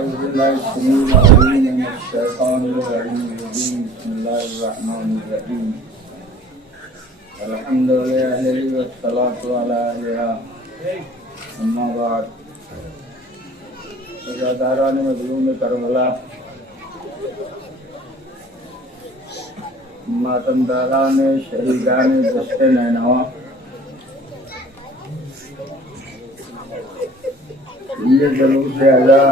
أعوذ بالله السميع العليم من الشيطان الرجيم. بسم الله الرحمن الرحيم. الحمد لله والصلاة على أهلها. أما بعد. رضاکاران مظلوم کربلا، ماتمداران شہیدان دشت نینوا، یہ جلوس اعزا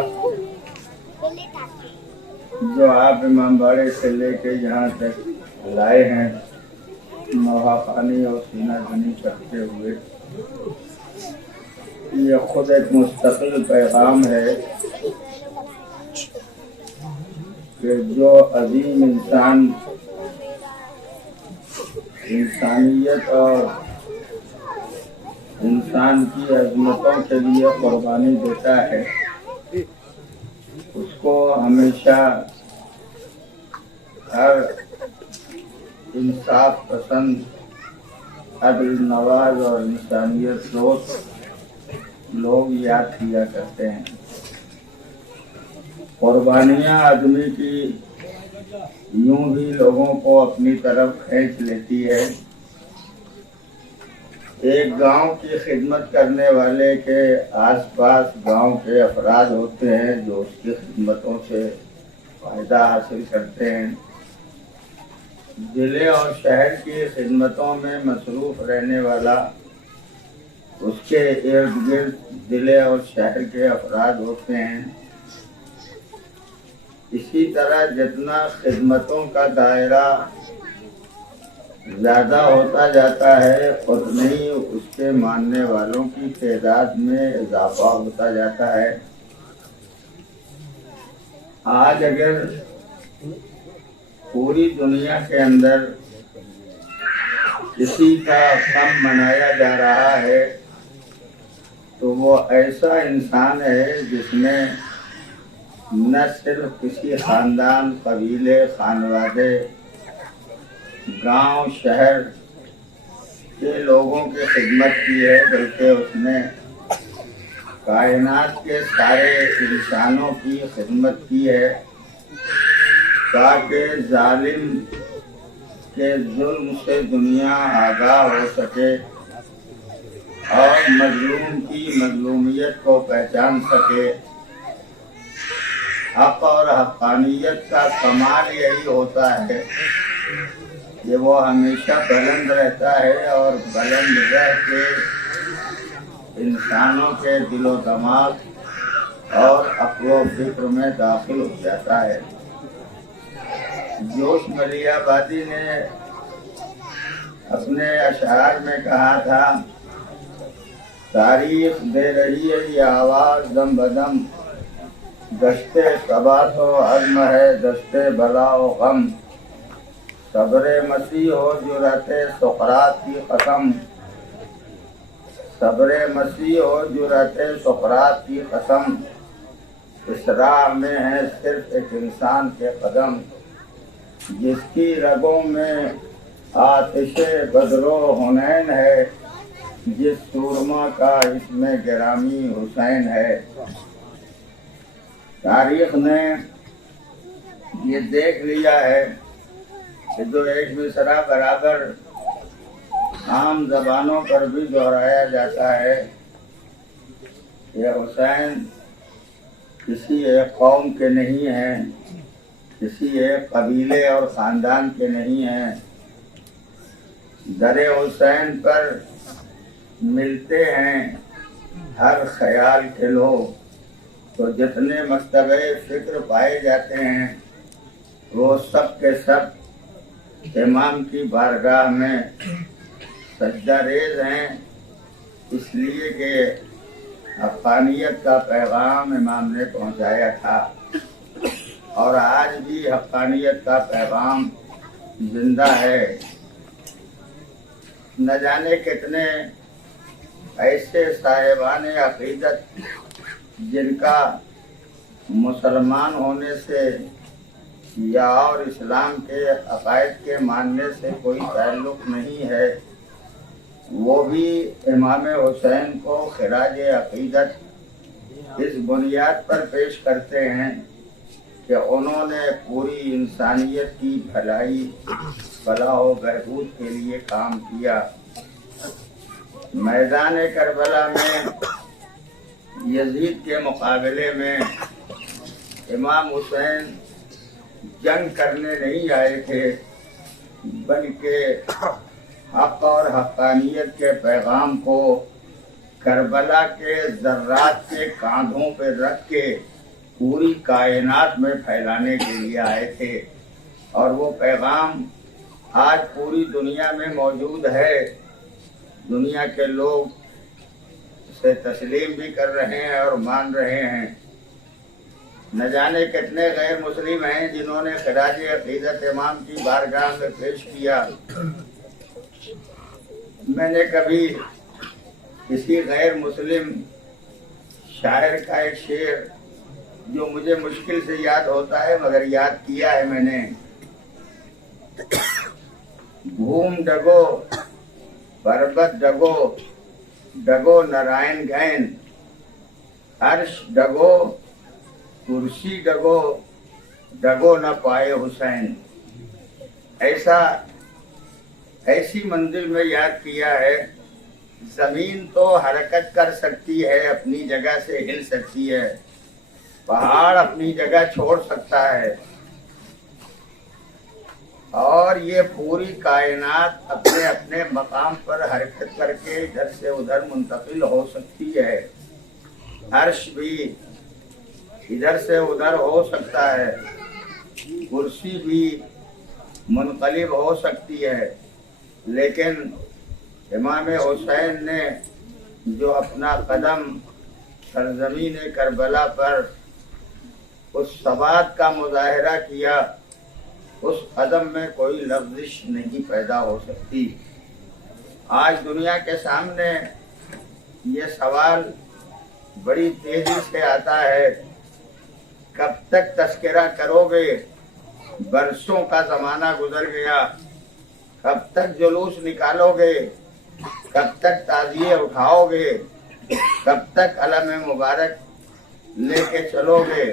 جو آپ امام باڑے سے لے کے یہاں تک لائے ہیں، نوحہ خوانی اور سینہ زنی کرتے ہوئے، یہ خود ایک مستقل پیغام ہے کہ جو عظیم انسانیت اور انسان کی عظمتوں کے لیے قربانی دیتا ہے، اس کو ہمیشہ ہر انصاف پسند، عدل نواز اور انسانیت دوست لوگ یاد کیا کرتے ہیں۔ قربانیاں آدمی کی یوں بھی لوگوں کو اپنی طرف کھینچ لیتی ہے۔ ایک گاؤں کی خدمت کرنے والے کے آس پاس گاؤں کے افراد ہوتے ہیں جو اس کی خدمتوں سے فائدہ حاصل کرتے ہیں۔ ضلع اور شہر کی خدمتوں میں مصروف رہنے والا اس کے ارد گرد ضلع اور شہر کے افراد ہوتے ہیں۔ اسی طرح جتنا خدمتوں کا دائرہ زیادہ ہوتا جاتا ہے، اتنا ہی اس کے ماننے والوں کی تعداد میں اضافہ ہوتا جاتا ہے۔ آج اگر پوری دنیا کے اندر کسی کا کم منایا جا رہا ہے تو وہ ایسا انسان ہے جس نے نہ صرف کسی خاندان، قبیلے، خانوادے، گاؤں، شہر کے لوگوں کی خدمت کی ہے، بلکہ اس نے کائنات کے سارے انسانوں کی خدمت کی ہے تاکہ ظالم کے ظلم سے دنیا آگاہ ہو سکے اور مظلوم کی مظلومیت کو پہچان سکے۔ حق اور حقانیت کا کمال یہی ہوتا ہے کہ وہ ہمیشہ بلند رہتا ہے اور بلند رہ کے انسانوں کے دل و دماغ اور عقل و فکر میں داخل ہو جاتا ہے۔ جوش ملی آبادی نے اپنے اشعار میں کہا تھا، تاریخ دے رہی ہے یہ آواز دم بدم، دشتے ثبات و عزم ہے دشتے بلا و غم، صبر مسیح و جرأت سقراط کی قسم، صبر مسیح و جرأت سقراط کی قسم، اس راہ میں ہے صرف ایک انسان کے قدم، جس کی رگوں میں آتش بدر و حنین ہے، جس سورما کا اس میں گرامی حسین ہے۔ تاریخ نے یہ دیکھ لیا ہے کہ جو ایک مصرع برابر عام زبانوں پر بھی دہرایا جاتا ہے کہ حسین کسی ایک قوم کے نہیں ہیں، کسی ایک قبیلے اور خاندان کے نہیں ہیں، در حسین پر ملتے ہیں ہر خیال کے لوگ، تو جتنے مکتبہ فکر پائے جاتے ہیں وہ سب کے سب امام کی بارگاہ میں سجدہ ریز ہیں، اس لیے کہ حقانیت کا پیغام امام نے پہنچایا تھا، اور آج بھی حقانیت کا پیغام زندہ ہے۔ نہ جانے کتنے ایسے صاحبان عقیدت جن کا مسلمان ہونے سے یا اور اسلام کے عقائد کے ماننے سے کوئی تعلق نہیں ہے، وہ بھی امام حسین کو خراج عقیدت اس بنیاد پر پیش کرتے ہیں کہ انہوں نے پوری انسانیت کی بھلائی فلاح و بہبود کے لیے کام کیا۔ میدان کربلا میں یزید کے مقابلے میں امام حسین جنگ کرنے نہیں آئے تھے، بلکہ حق اور حقانیت کے پیغام کو کربلا کے ذرات کے کاندھوں پہ رکھ کے پوری کائنات میں پھیلانے کے لیے آئے تھے، اور وہ پیغام آج پوری دنیا میں موجود ہے۔ دنیا کے لوگ اسے تسلیم بھی کر رہے ہیں اور مان رہے ہیں۔ نہ جانے کتنے غیر مسلم ہیں جنہوں نے خراج عقیدت امام کی بارگاہ میں پیش کیا۔ میں نے کبھی کسی غیر مسلم شاعر کا ایک شعر جو مجھے مشکل سے یاد ہوتا ہے مگر یاد کیا ہے میں نے، گھوم ڈگو پربت ڈگو ڈگو نارائن گین، عرش ڈگو کرسی ڈگو ڈگو نہ پائے حسین۔ ایسی منزل میں یاد کیا ہے۔ زمین تو حرکت کر سکتی ہے، اپنی جگہ سے ہل سکتی ہے، پہاڑ اپنی جگہ چھوڑ سکتا ہے، اور یہ پوری کائنات اپنے اپنے مقام پر حرکت کر کے ادھر سے ادھر منتقل ہو سکتی ہے۔ عرش بھی ادھر سے ادھر ہو سکتا ہے، کرسی بھی منقلب ہو سکتی ہے، لیکن امام حسین نے جو اپنا قدم سرزمین کربلا پر اس ثبات کا مظاہرہ کیا، اس قدم میں کوئی لغزش نہیں پیدا ہو سکتی۔ آج دنیا کے سامنے یہ سوال بڑی تیزی سے آتا ہے، کب تک تذکرہ کرو گے؟ برسوں کا زمانہ گزر گیا، کب تک جلوس نکالو گے؟ کب تک تعزیے اٹھاؤ گے؟ کب تک علم مبارک لے کے چلو گے؟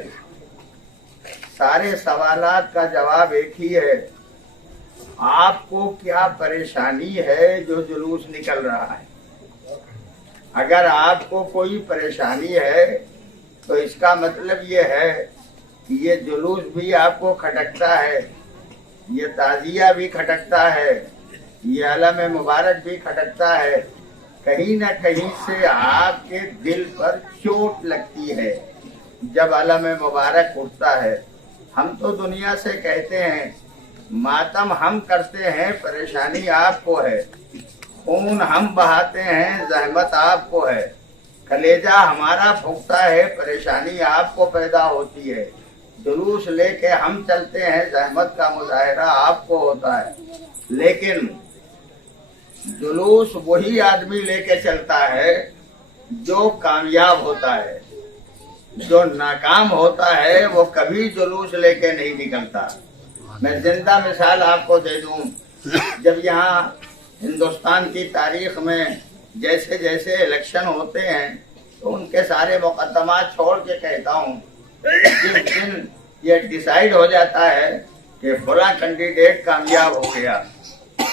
سارے سوالات کا جواب ایک ہی ہے، آپ کو کیا پریشانی ہے جو جلوس نکل رہا ہے؟ اگر آپ کو کوئی پریشانی ہے تو اس کا مطلب یہ ہے کہ یہ جلوس بھی آپ کو کھٹکتا ہے، یہ تعزیہ بھی کھٹکتا ہے، یہ علم مبارک بھی کھٹکتا ہے، کہیں نہ کہیں سے آپ کے دل پر چوٹ لگتی ہے جب علم مبارک اٹھتا ہے۔ ہم تو دنیا سے کہتے ہیں ماتم ہم کرتے ہیں، پریشانی آپ کو ہے، خون ہم بہاتے ہیں، زحمت آپ کو ہے، کلیجہ ہمارا پھکتا ہے، پریشانی آپ کو پیدا ہوتی ہے، جلوس لے کے ہم چلتے ہیں، زحمت کا مظاہرہ آپ کو ہوتا ہے، لیکن جلوس وہی آدمی لے کے چلتا ہے جو کامیاب ہوتا ہے، جو ناکام ہوتا ہے وہ کبھی جلوس لے کے نہیں نکلتا۔ میں زندہ مثال آپ کو دے دوں، جب یہاں ہندوستان کی تاریخ میں جیسے جیسے الیکشن ہوتے ہیں تو ان کے سارے مقدمات چھوڑ کے کہتا ہوں، جس دن یہ ڈیسائیڈ ہو جاتا ہے کہ فلاں کینڈیڈیٹ کامیاب ہو گیا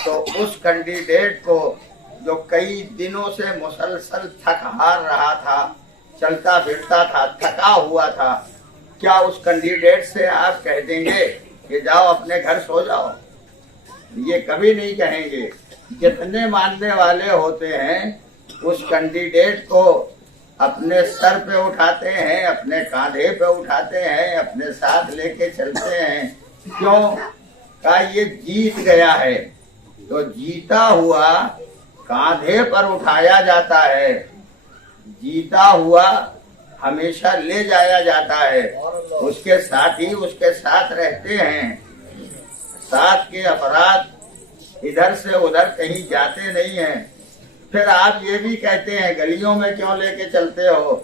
تو اس کینڈیڈیٹ کو جو کئی دنوں سے مسلسل تھک ہار رہا تھا، چلتا پھرتا تھا، تھکا ہوا تھا، کیا اس کینڈیڈیٹ سے آپ کہہ دیں گے کہ جاؤ اپنے گھر سو جاؤ؟ یہ کبھی نہیں کہیں گے۔ جتنے ماننے والے ہوتے ہیں اس کینڈیڈیٹ کو اپنے سر پہ اٹھاتے ہیں، اپنے کاندھے پہ اٹھاتے ہیں، اپنے ساتھ لے کے چلتے ہیں۔ کیوں؟ کہ یہ جیت گیا ہے تو جیتا ہوا کاندھے پر اٹھایا جاتا ہے، جیتا ہوا ہمیشہ لے جایا جاتا ہے، اس کے ساتھ ہی اس کے ساتھ رہتے ہیں، ساتھ کے افراد ادھر سے ادھر کہیں جاتے نہیں ہیں۔ پھر آپ یہ بھی کہتے ہیں گلیوں میں کیوں لے کے چلتے ہو،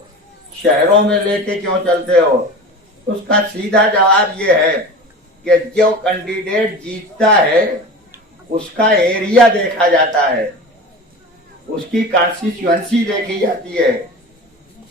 شہروں میں لے کے کیوں چلتے ہو؟ اس کا سیدھا جواب یہ ہے کہ جو کینڈیڈیٹ جیتتا ہے اس کا ایریا دیکھا جاتا ہے، اس کی کانسٹیچوئنسی دیکھی جاتی ہے،